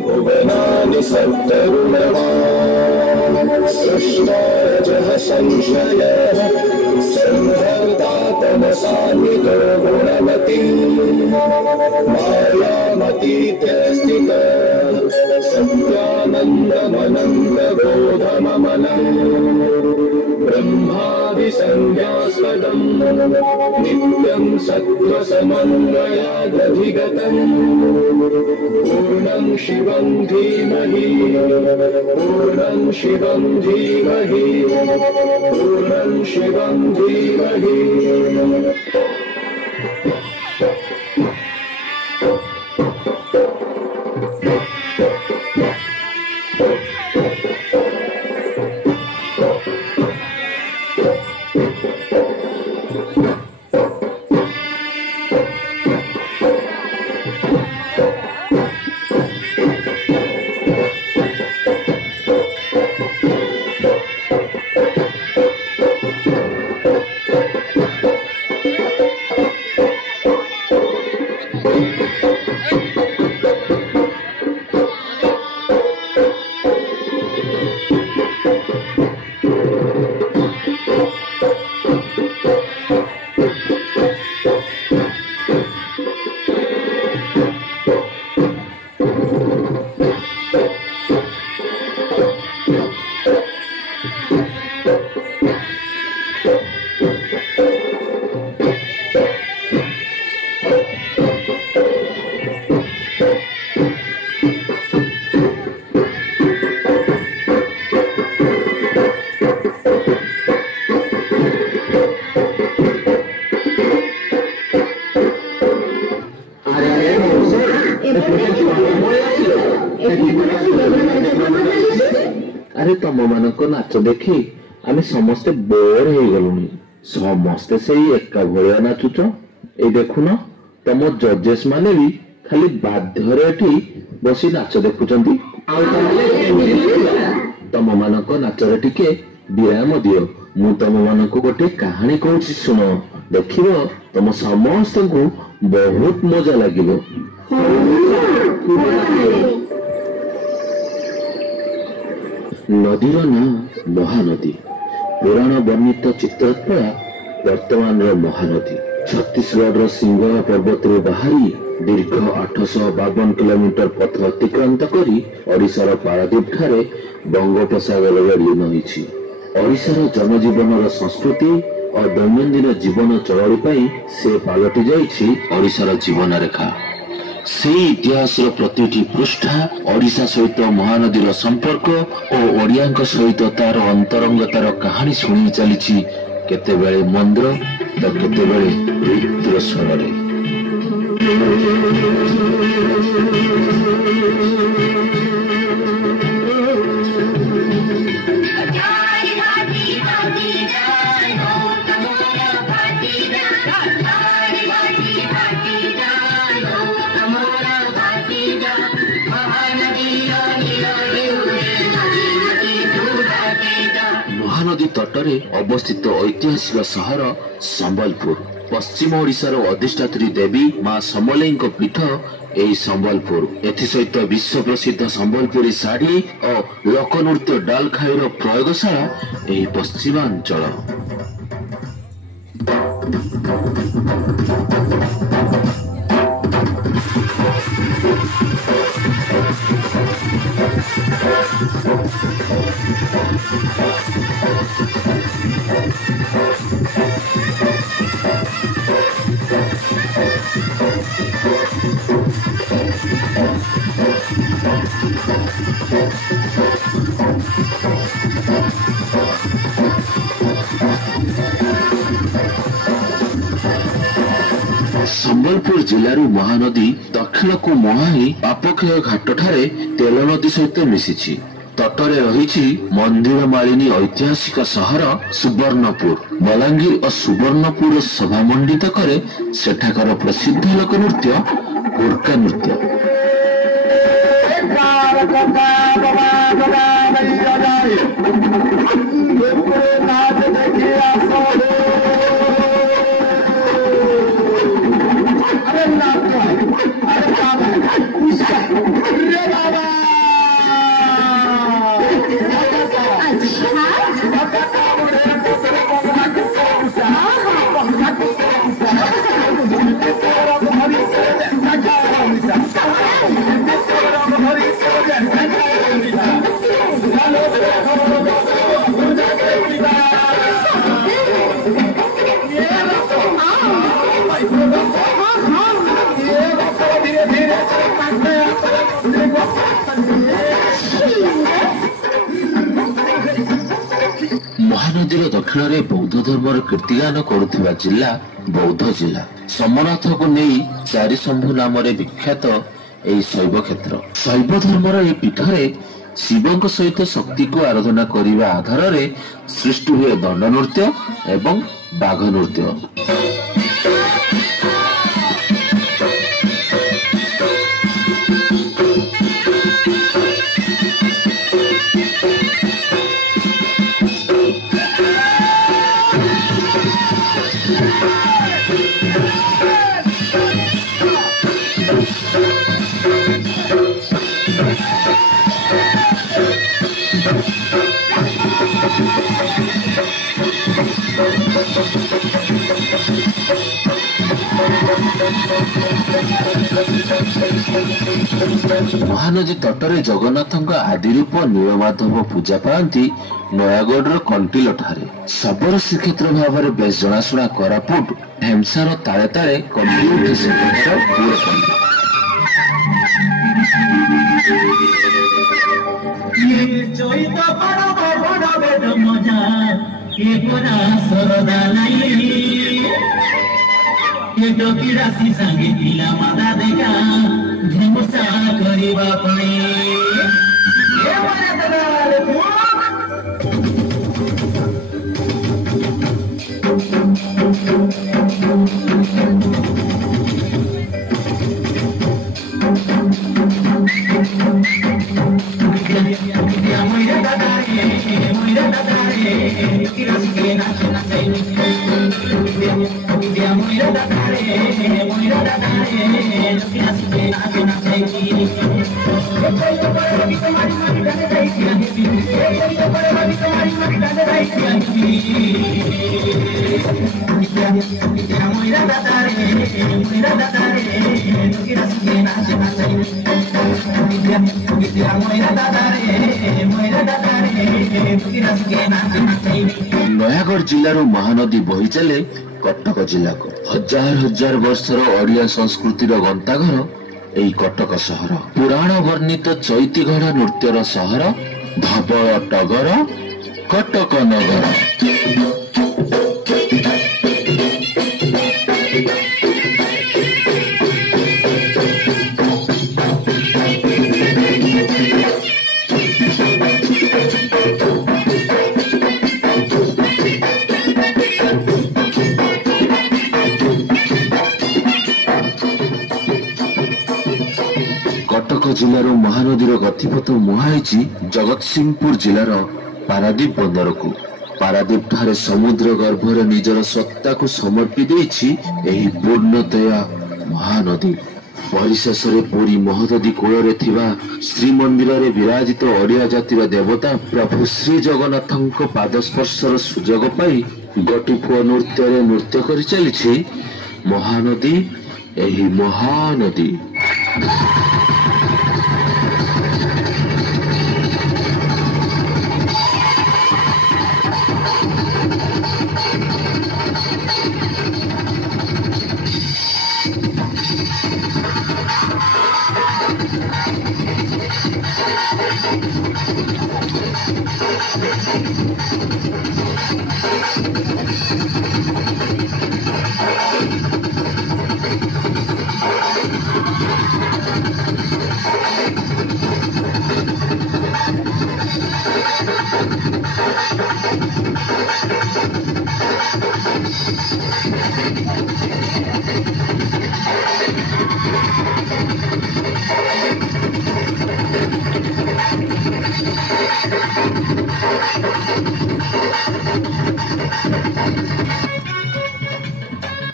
भुवनानि सप्तरुणवान् सृष्टारजः संशयः संहर्ता तमसान्वितो गुणमतिम् मायामतीत्य स्थितः सत्यानन्दमनन्तबोधममलम् ब्रह्मादिसंज्ञास्पदम् नित्यं सत्त्वसमन्वयादधिगतम् पूर्णं शिवं धीमहि पूर्णं शिवं धीमहि पूर्णं शिवं धीमहि। अरे तुम मानक नाच देखी आमे समस्ते बोर हो गलुनी समस्ते से एका भलिया नाचुच ए देखुन तुम जजेस माने भी खाली बाध्यरे एठी बसी नाच देखुचंती तुम मानक नाचरे टिके विराम दियो मु तुम मानक गोटे कहानी कहूची सुनो देखिबो तुम समस्त को बहुत मजा लागिबो। नदीर ना महानदी पुराण वर्णित चित्रकला वर्तमान महानदी छत्तीसगढ़ सिंह पर्वत बाहरी दीर्घ 852 किलोमीटर पथ अतिक्रांत करी ओडिशार पारादीप ठारे बंगोपसागर लीन होइछि। ओडिशार जनजीवन संस्कृति और दैनंदिन जीवन चलणी पाई से पालटि जाइछि ओडिशार जीवन रेखा। से इतिहास प्रतिटी पृष्ठा ओडिशा सहित महानदीर संपर्क और ओडिया सहित तार अंतरंगतार कहानी शुणी चली केतेबेले मंद्र तो केतेबेले रुद्र स्वर। महानदी तटरे अवस्थित ऐतिहासिक शहर संबलपुर पश्चिम ओडिशार अधिष्ठात्री देवी मां समलेई पीठ यही संबलपुर एसत विश्व प्रसिद्ध संबलपुरी शाढ़ी और लोकनृत्य डाल खाईर प्रयोगशाला यही पश्चिमांचल। संबलपुर जिलू महानदी दक्षिण को मुहाई पापक्षय घाट ठारे तेल नदी सहित मिशिछि। तटरे रही मंदिर मालिनी ऐतिहासिक सहर सुवर्णपुर बलांगीर और सुवर्णपुर सभा मंडित करे सेठाकर प्रसिद्ध लोक नृत्य गोरका नृत्य। ମନ୍ଦିର ଦକ୍ଷିଣରେ ବୌଦ୍ଧ ଧର୍ମର କୀର୍ତ୍ତିଗାନ କରୁଥିବା ଜିଲ୍ଲା ବୌଦ୍ଧ ଜିଲ୍ଲା। ସମନାଥକୁ ନେଇ ଚାରିଶମ୍ଭୁ ନାମରେ ବିଖ୍ୟାତ ଏହି ଶୈବ କ୍ଷେତ୍ର। ଶୈବ ଧର୍ମର ଏହି ପୀଠରେ ଶିବଙ୍କ ସହିତ ଶକ୍ତିକୁ ଆରାଧନା କରିବା ଆଧାରରେ ସୃଷ୍ଟି ହୁଏ ଦଣ୍ଡ ନୃତ୍ୟ ଏବଂ ବାଘ ନୃତ୍ୟ। ମହାନଦୀ ତଟରେ ଜଗନ୍ନାଥଙ୍କ ଆଦି ରୂପ ନୀଳମାଧବ ପୂଜା ପାଆନ୍ତି ନୟାଗଡ଼ର କଣ୍ଟିଲ ଠାରେ। ଶବର ଶ୍ରୀକ୍ଷେତ୍ର ଭାବରେ ବେଶ ଜଣାଶୁଣା କୋରାପୁଟ ଢେମ୍ସାର ତାଳେ ତାଳେ କଣ୍ଟି ଉଠେ ସେଠାକାର ପୁରପଲ୍ଲୀ। ନୟାଗଡ଼ ଜିଲ୍ଲାରୁ ମହାନଦୀ ବହି ଚାଲେ କଟକ ଜିଲ୍ଲାକୁ। ହଜାର ହଜାର ବର୍ଷର ଓଡ଼ିଆ ସଂସ୍କୃତିର ଗନ୍ତାଘର ଏହି କଟକ ସହର। ପୁରାଣ ବର୍ଣ୍ଣିତ ଚୈତିଗଢ ନୃତ୍ୟର ସହର, ଧବଳ ଟଗର କଟକ ନଗର। କଟକ ଜିଲ୍ଲାରୁ ମହାନଦୀର ଗତିପଥ ମୁହାଁଇଛି ଜଗତସିଂହପୁର ଜିଲ୍ଲାର ପାରାଦୀପ ବନ୍ଦରକୁ। ପାରାଦୀପ ଠାରେ ସମୁଦ୍ର ଗର୍ଭରେ ନିଜର ସତ୍ତାକୁ ସମର୍ପି ଦେଇଛି ଏହି ପୂର୍ଣ୍ଣଦୟା ମହାନଦୀ। ପରିଶେଷରେ ପୁରୀ ମହୋଦଧି କୂଳରେ ଥିବା ଶ୍ରୀମନ୍ଦିରରେ ବିରାଜିତ ଓଡ଼ିଆ ଜାତିର ଦେବତା ପ୍ରଭୁ ଶ୍ରୀ ଜଗନ୍ନାଥଙ୍କ ପାଦ ସ୍ପର୍ଶର ସୁଯୋଗ ପାଇ ଗୋଟିପୁଅ ନୃତ୍ୟରେ ନୃତ୍ୟ କରି ଚାଲିଛି ମହାନଦୀ, ଏହି ମହାନଦୀ।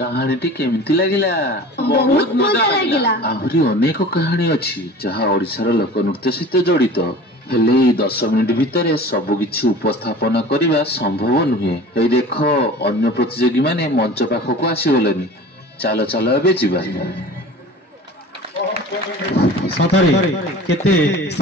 କାହାଣୀଟି କେମିତି ଲାଗିଲା? ବହୁତ ମଜା ଲାଗିଲା। ଆହୁରି ଅନେକ କାହାଣୀ ଅଛି ଯାହା ଓଡ଼ିଶାର ଲୋକନୃତ୍ୟ ସହିତ ଜଡିତ। ହେଲେ ଏଇ 10 ମିନିଟ ଭିତରେ ସବୁ କିଛି ଉପସ୍ଥାପନ କରିବା ସମ୍ଭବ ନୁହେଁ। ଏଇ ଦେଖ, ଅନ୍ୟ ପ୍ରତିଯୋଗୀ ମାନେ ମଞ୍ଚ ପାଖକୁ ଆସିଗଲେନି। ଚାଲ ଚାଲ ଏବେ ଯିବା। ସତରେ କେତେ